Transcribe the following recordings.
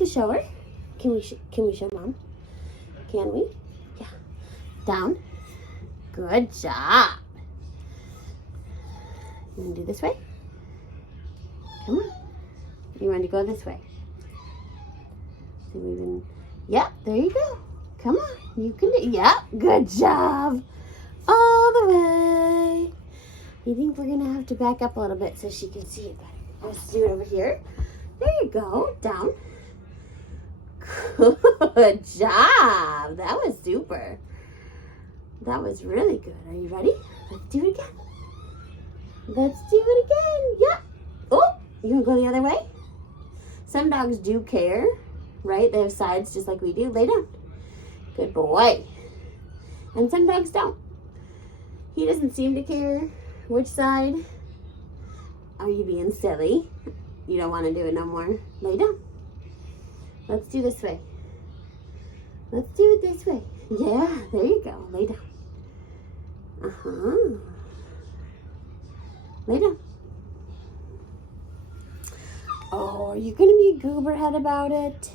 to show her? Can we show Mom? Can we? Yeah. Down. Good job. You want to do this way? Come on. You want to go this way? So moving. Yep, there you go. Come on. You can do. Yep, good job. All the way. You think we're going to have to back up a little bit so she can see it better? Let's do it over here. There you go. Down. Good job. That was super. That was really good. Are you ready? Let's do it again. Let's do it again. Yeah. Oh, you want to go the other way? Some dogs do care, right? They have sides just like we do. Lay down. Good boy. And some dogs don't. He doesn't seem to care which side. Are you being silly? You don't want to do it no more. Lay down. Let's do this way. Let's do it this way. Yeah, there you go. Lay down. Uh-huh. Lay down. Oh, are you going to be a gooberhead about it?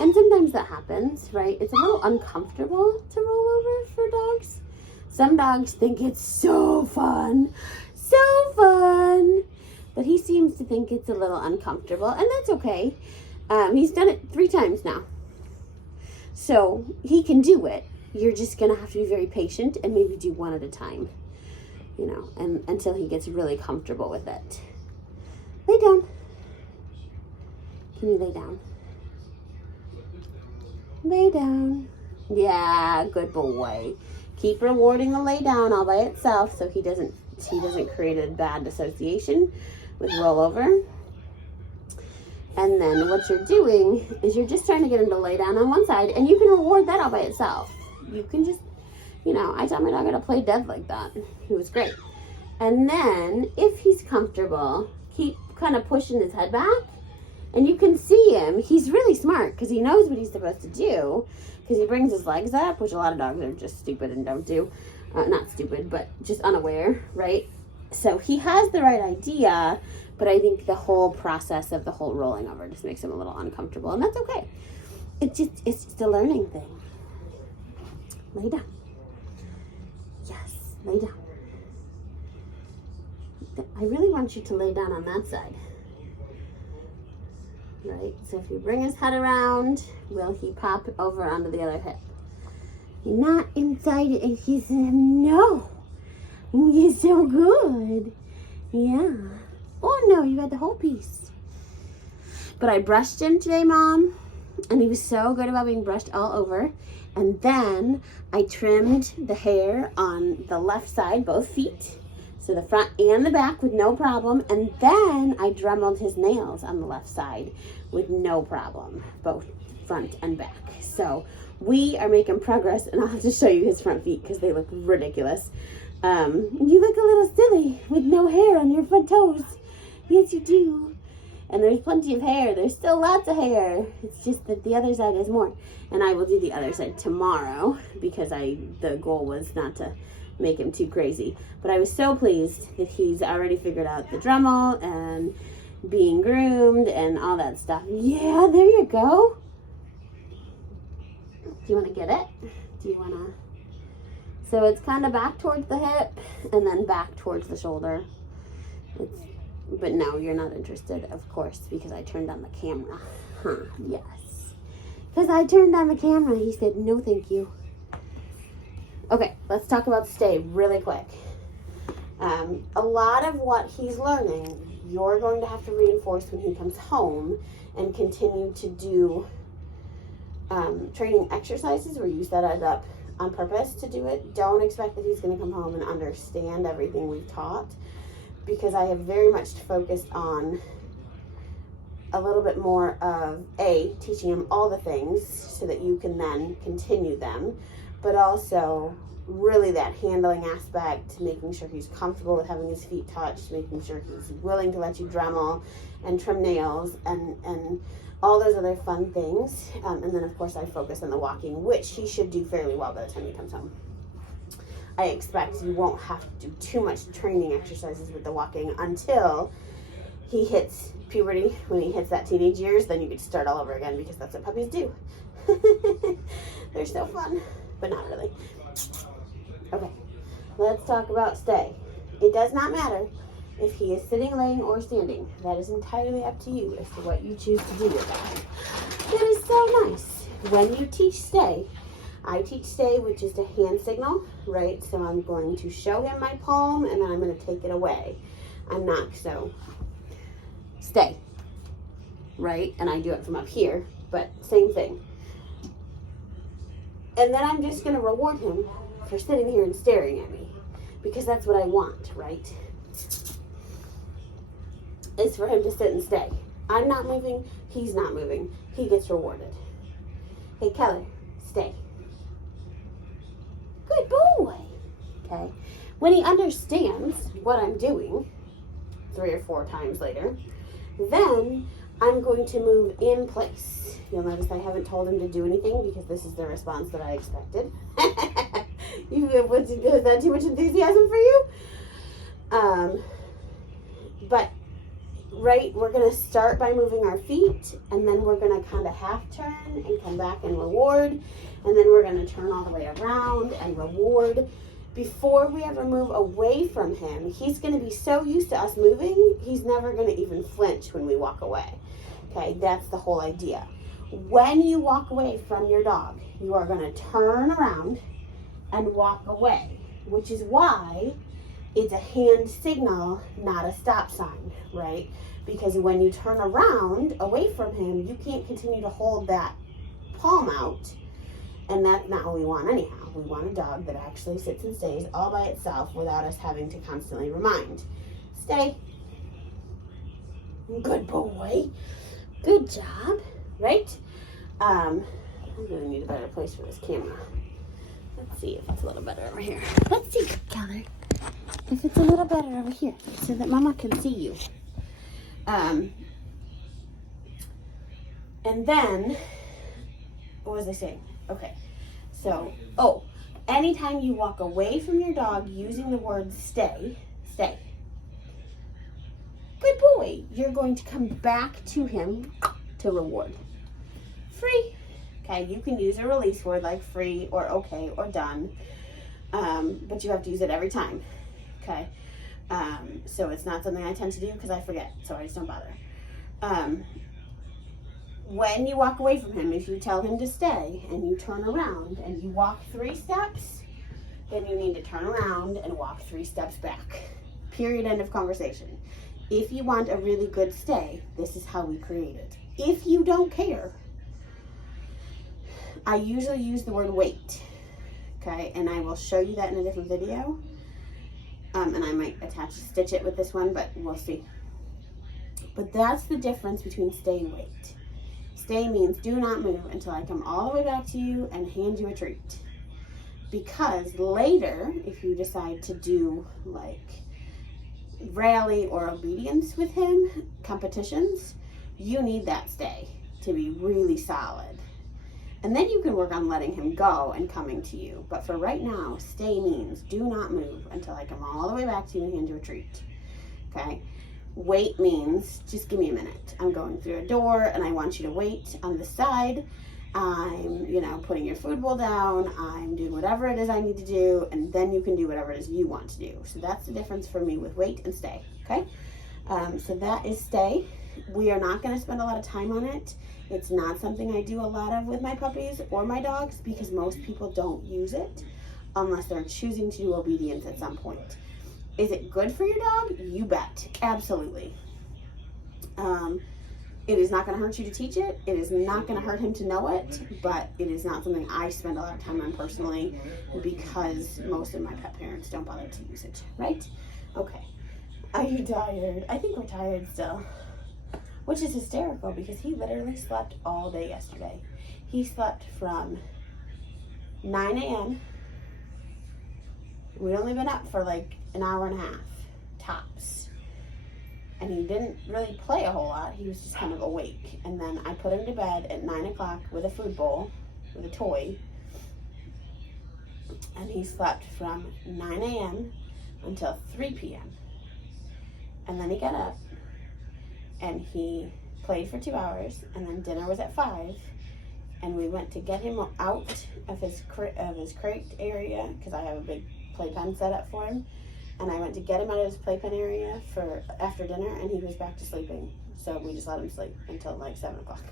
And sometimes that happens, right? It's a little uncomfortable to roll over for dogs. Some dogs think it's so fun. So fun. But he seems to think it's a little uncomfortable, and that's okay. He's done it 3 times now. So he can do it. You're just going to have to be very patient and maybe do one at a time, you know, and until he gets really comfortable with it. Lay down. Can you lay down? Lay down. Yeah, good boy. Keep rewarding the lay down all by itself so he doesn't create a bad association with rollover. And then what you're doing is you're just trying to get him to lay down on one side, and you can reward that all by itself. You can just, you know, I taught my dog how to play dead like that. It was great. And then if he's comfortable, keep kind of pushing his head back, and you can see him. He's really smart because he knows what he's supposed to do, because he brings his legs up, which a lot of dogs are just stupid and don't do. Not stupid, but just unaware, right? So he has the right idea, but I think the whole process of the whole rolling over just makes him a little uncomfortable, and that's okay. It's just a learning thing. Lay down. Yes, lay down. I really want you to lay down on that side. Right? So if you bring his head around, will he pop over onto the other hip? You're not inside it, and he said, no. You're so good. Yeah. Oh, no, you got the whole piece. But I brushed him today, Mom, and he was so good about being brushed all over. And then I trimmed the hair on the left side, both feet, so the front and the back with no problem. And then I dremeled his nails on the left side with no problem, both front and back. So we are making progress, and I'll have to show you his front feet because they look ridiculous. You look a little silly with no hair on your front toes. Yes, you do. And there's plenty of hair. There's still lots of hair. It's just that the other side is more. And I will do the other side tomorrow because the goal was not to make him too crazy. But I was so pleased that he's already figured out the Dremel and being groomed and all that stuff. Yeah, there you go. Do you want to get it? Do you want to? So it's kind of back towards the hip and then back towards the shoulder. But no, you're not interested, of course, because I turned on the camera. Huh, yes. Because I turned on the camera. He said, no, thank you. Okay, let's talk about stay really quick. A lot of what he's learning, you're going to have to reinforce when he comes home and continue to do training exercises where you set it up on purpose to do it. Don't expect that he's going to come home and understand everything we've taught, because I have very much focused on a little bit more of teaching him all the things so that you can then continue them, but also really that handling aspect, making sure he's comfortable with having his feet touched, making sure he's willing to let you Dremel and trim nails and all those other fun things. And then of course I focus on the walking, which he should do fairly well by the time he comes home. I expect you won't have to do too much training exercises with the walking until he hits puberty, when he hits that teenage years, then you get to start all over again, because that's what puppies do. They're so fun, but not really. Okay, let's talk about stay. It does not matter if he is sitting, laying, or standing. That is entirely up to you as to what you choose to do with that. It is so nice. When you teach stay, I teach stay, which is the hand signal, right? So I'm going to show him my palm, and then I'm going to take it away. I'm not, so stay, right? And I do it from up here, but same thing. And then I'm just going to reward him for sitting here and staring at me, because that's what I want, right? It's for him to sit and stay. I'm not moving, he's not moving. He gets rewarded. Hey, Keller, stay. Good boy. Okay. When he understands what I'm doing 3 or 4 times later, then I'm going to move in place. You'll notice I haven't told him to do anything, because this is the response that I expected. Was that too much enthusiasm for you? But right, we're going to start by moving our feet, and then we're going to kind of half turn and come back and reward, and then we're going to turn all the way around and reward. Before we ever move away from him, he's going to be so used to us moving, he's never going to even flinch when we walk away. Okay, that's the whole idea. When you walk away from your dog, you are going to turn around and walk away, which is why it's a hand signal, not a stop sign, right? Because when you turn around away from him, you can't continue to hold that palm out, and that's not what we want anyhow. We want a dog that actually sits and stays all by itself without us having to constantly remind. Stay. Good boy. Good job, right? I really need a better place for this camera. Let's see if it's a little better over here. Let's see, Keller, if it's a little better over here so that Mama can see you. And then, what was I saying? Okay, so, anytime you walk away from your dog using the word stay, stay. Good boy. You're going to come back to him to reward. Free. Okay, you can use a release word like free or okay or done, but you have to use it every time. Okay, so it's not something I tend to do because I forget, so I just don't bother. When you walk away from him, if you tell him to stay and you turn around and you walk 3 steps, then you need to turn around and walk 3 steps back. Period, end of conversation. If you want a really good stay, this is how we create it. If you don't care, I usually use the word wait, okay? And I will show you that in a different video. And I might stitch it with this one, but we'll see. But that's the difference between stay and wait. Stay means do not move until I come all the way back to you and hand you a treat. Because later, if you decide to do like rally or obedience with him, competitions, you need that stay to be really solid. And then you can work on letting him go and coming to you. But for right now, stay means do not move until I come all the way back to you and hand you a treat. Okay? Wait means just give me a minute. I'm going through a door and I want you to wait on the side. I'm, putting your food bowl down. I'm doing whatever it is I need to do. And then you can do whatever it is you want to do. So that's the difference for me with wait and stay. Okay? So that is stay. We are not going to spend a lot of time on it. It's not something I do a lot of with my puppies or my dogs because most people don't use it unless they're choosing to do obedience at some point. Is it good for your dog? You bet. Absolutely. It is not going to hurt you to teach it. It is not going to hurt him to know it, but it is not something I spend a lot of time on personally because most of my pet parents don't bother to use it, right? Okay. Are you tired? I think we're tired still. Which is hysterical because he literally slept all day yesterday. He slept from 9 a.m. We'd only been up for like an hour and a half, tops. And he didn't really play a whole lot. He was just kind of awake. And then I put him to bed at 9 o'clock with a food bowl, with a toy. And he slept from 9 a.m. until 3 p.m. And then he got up and he played for 2 hours, and then dinner was at 5, and we went to get him out of his crate area, because I have a big playpen set up for him, and I went to get him out of his playpen area for after dinner, and he was back to sleeping. So we just let him sleep until like 7 o'clock.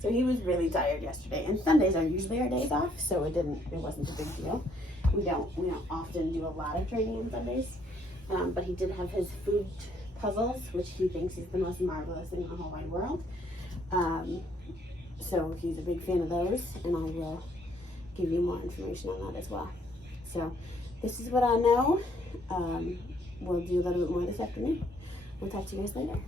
So he was really tired yesterday, and Sundays are usually our days off, so it wasn't a big deal. We don't often do a lot of training on Sundays, but he did have his food puzzles, which he thinks is the most marvelous thing in the whole wide world. So he's a big fan of those, and I will give you more information on that as well. So this is what I know. We'll do a little bit more this afternoon. We'll talk to you guys later.